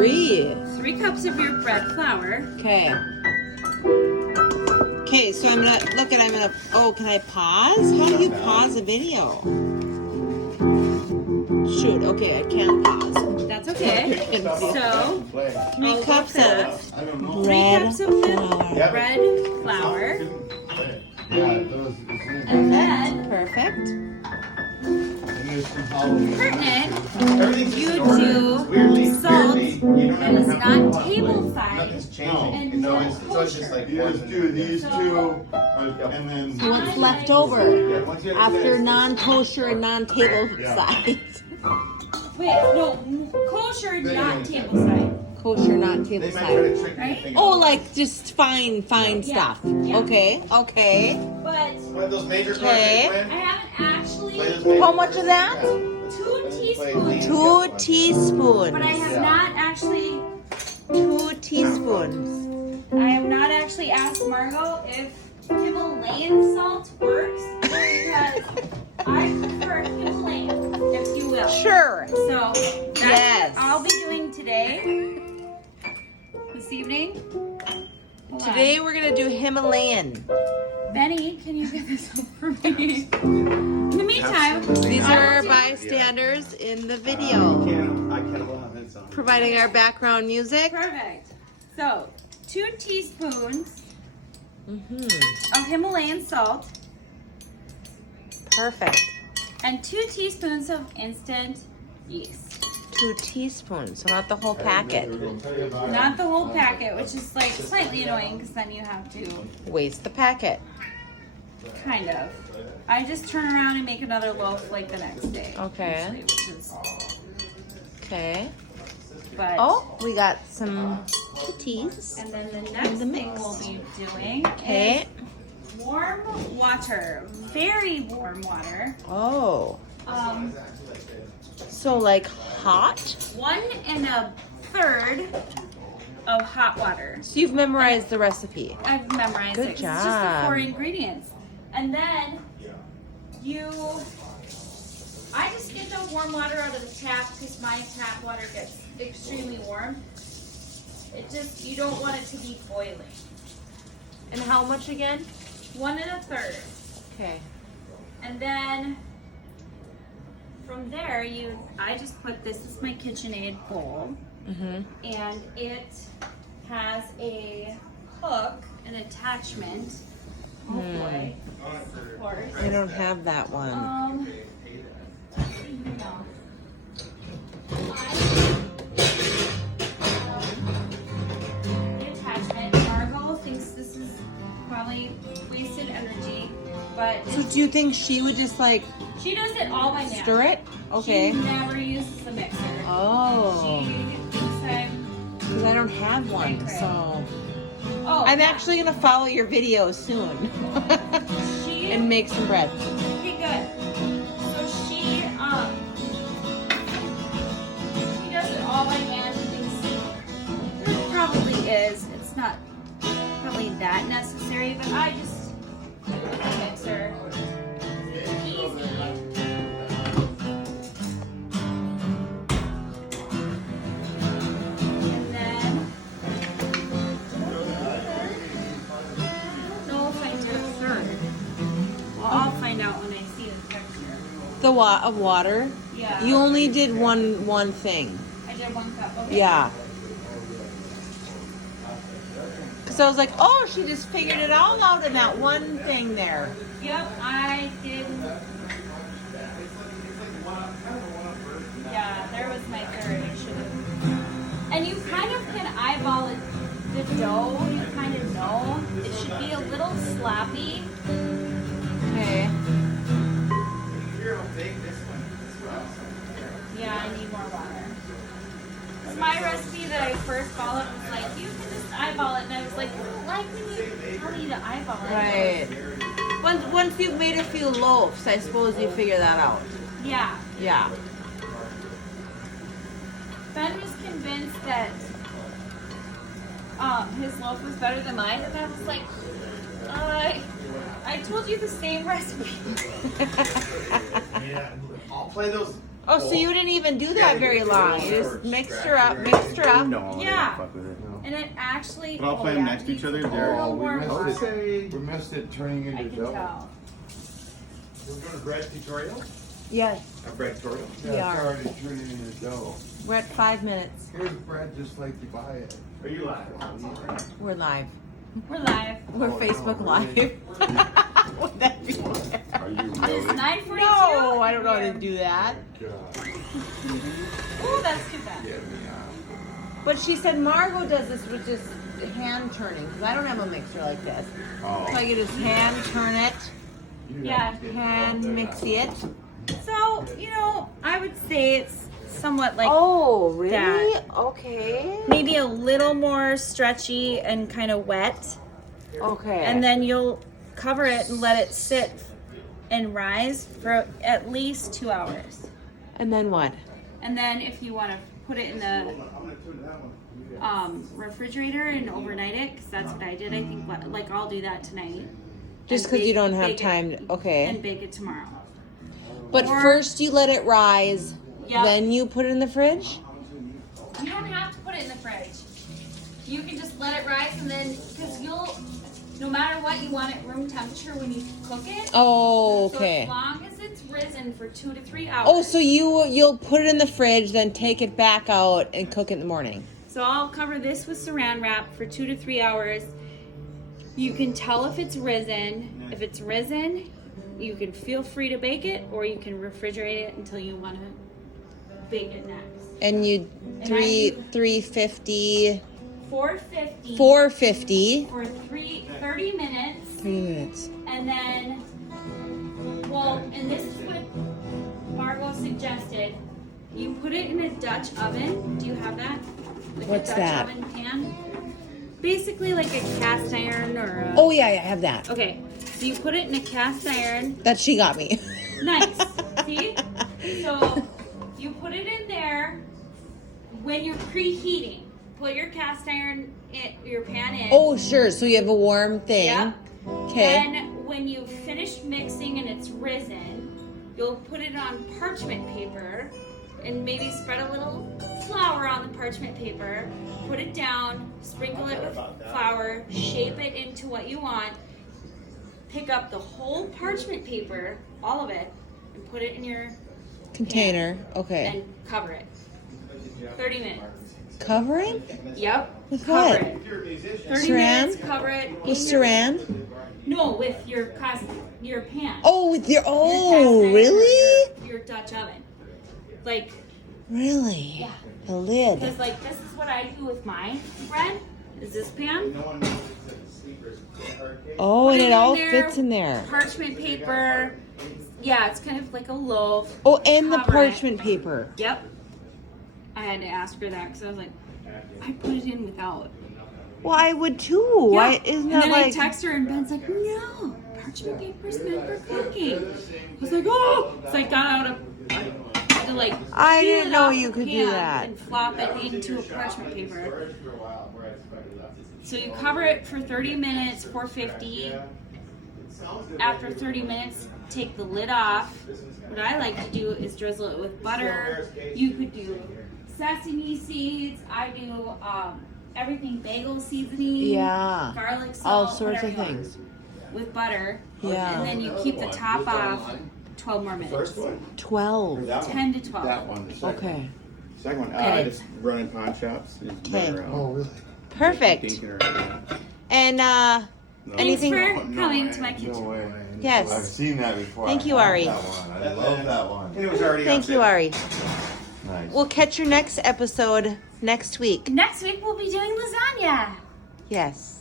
3. 3 cups of your bread flour. Okay. Okay, so I'm gonna, oh, can I pause? How do you pause a video? Shoot, okay, I can't pause. That's okay. So, 3 cups of bread flour. And then, perfect. pertinent, you do salt that is not table size and not kosher. These two, and then What's left over after non-kosher and non-table size? Wait, no, kosher, not table size. Kosher, not table size. Right? Oh, like just fine stuff. Yeah. Okay. But those major Okay. I haven't actually. How much of that? 2 teaspoons. 2 teaspoons. But I have not actually. 2 teaspoons. I have not actually asked Margo if Himalayan salt works because I prefer Himalayan, if you will. Sure. So that's Yes. what I'll be doing today. This evening. Hold Today on. we're gonna do Himalayan. Benny, can you get this up for me? In the meantime, These I are our will do- bystanders in the video, providing our background music. Perfect. So 2 teaspoons Mm-hmm. of Himalayan salt Perfect. and 2 teaspoons of instant yeast. 2 teaspoons, so not the whole packet. Not the whole packet, which is like slightly annoying because then you have to Waste the packet. kind of. I just turn around and make another loaf like the next day. Okay. Usually, which is, Okay. but Oh, we got some teas. and then the next the thing mix. we'll be doing Okay. is warm water, very warm water. Oh. Um, So like hot? 1 1/3 of hot water. So you've memorized the recipe. I've memorized Good it. 'Cause It's just the job. 4 ingredients. And then I just get the warm water out of the tap because my tap water gets extremely warm. You don't want it to be boiling. And how much again? 1 1/3. Okay. And then from there, I just put this is my KitchenAid bowl. Mm-hmm. And it has a hook, an attachment. Oh boy, of course. I don't have that one. The attachment. Margo thinks this is probably wasted energy, but So do you think she would just like she does it all by hand. stir it? Okay. She never uses the mixer. Oh. She thinks I'm. Because I don't have one, so Oh, I'm yeah. actually gonna follow your video soon She and make some bread. Okay, good. So she does it all by hand. She thinks there probably is. It's not probably that necessary, but I just put the mixer. Easy. And then I don't know if I did a third. Well, I'll find out when I see the texture. The of water. Yeah. You only did one thing. I did 1 cup. Okay. Yeah. Because I was like, oh, she just figured it all out in that one thing there. Yep, I did. Yeah, there was my third. I should have. And you kind of can eyeball it. The dough, you kind of know. It should be a little sloppy. Okay. Yeah, I need more water. 'Cause my recipe that I first followed was like, you can just eyeball it. And I was like, I don't like when you tell you to eyeball it. Right. Once you've made a few loaves, I suppose you figure that out. Yeah. Yeah. Ben was convinced that his loaf was better than mine, and I was like, I told you the same recipe. I'll play those Oh, so you didn't even do that very long. You just mixed her up. No, they Yeah. don't fuck with it. No. And it actually. But I'll play them next to each other. They're Oh, we missed Okay. We missed it turning I into can dough. tell. We're doing a bread tutorial. Yes, A bread tutorial. we are. already turning into dough. We're at 5 minutes. Here's bread just like you buy it. Are you live? We're live. We're live. We're Oh, Facebook no, Live. really? Would that be Are you It's really? 9:42. No, I don't know how to do that. God, Ooh, that's too bad. get me out. But she said Margo does this with just hand turning because I don't have a mixer like this. Oh. So you just hand turn it, Yeah. hand mix it. So, I would say it's somewhat like Oh, really? that. Okay. maybe a little more stretchy and kind of wet. Okay. And then you'll cover it and let it sit and rise for at least 2 hours. And then what? And then if you want to put it in the refrigerator and overnight it, because that's what I did. I think like I'll do that tonight. Just And because you don't have bake it- time. Okay. And bake it tomorrow. But or- first you let it rise, Yep. then you put it in the fridge? You don't have to put it in the fridge. You can just let it rise and then, because no matter what, you want it room temperature when you cook it. Oh, So okay. as long as it's risen for 2 to 3 hours. Oh, so you'll put it in the fridge, then take it back out and cook it in the morning. So I'll cover this with saran wrap for 2 to 3 hours. You can tell if it's risen. If it's risen, you can feel free to bake it, or you can refrigerate it until you want to bake it next. And you And 350, 450 450, for 30 minutes. 3 minutes. And then, and this is what Margo suggested. You put it in a Dutch oven. Do you have that? Like What's a Dutch that? oven pan? Basically like a cast iron or a... Oh yeah, I have that. Okay, so you put it in a cast iron. That she got me. Nice. See? So you put it in there when you're preheating. Put your cast iron, your pan in. Oh sure, so you have a warm thing. Yep. Okay. Then when you've finished mixing and it's risen, you'll put it on parchment paper and maybe spread a little flour on the parchment paper. Put it down, sprinkle it with flour, shape it into what you want. Pick up the whole parchment paper, all of it, and put it in your Container. Okay. and cover it. 30 minutes. Covering? Yep. With cover what? it. 30 Saran? minutes, cover it. With in your- saran? No, with your pan. Oh, with your Your oh, cast iron really? or Your Dutch oven. Like, Really? Yeah. The lid. because like this is what I do with my bread. Is this pan? Oh, Put and it it in all there. fits in there. Parchment paper. Yeah, it's kind of like a loaf. Oh, and the Cover it. parchment paper. Yep. I had to ask her that because I was like, I put it in without. Well, I would too. Why isn't and that then like? I text her and Ben's like, no, parchment paper's meant for cooking. I was like, oh. So I got out to like. I peel didn't it know off you the could do pan that. And flop it into a parchment paper. So you cover it for 30 minutes, 450. After 30 minutes, take the lid off. What I like to do is drizzle it with butter. You could do sesame seeds. I do everything bagel seasoning. Yeah. Garlic salt. All sorts of whatever you want, things. with butter. Yeah. And then you keep the top off 12 more minutes. First one. 12. 10 to 12. That one. The second Okay. one. Second one. Okay. Just running pawn shops. Okay. Really? Perfect. And No. anything? Thanks for No coming way. to my kitchen. No way. Yes. I've seen that before. Thank you, I Ari. love that one. I love that one. And it was already on Thank you, sale. Ari. Nice. We'll catch your next episode next week. Next week we'll be doing lasagna. Yes.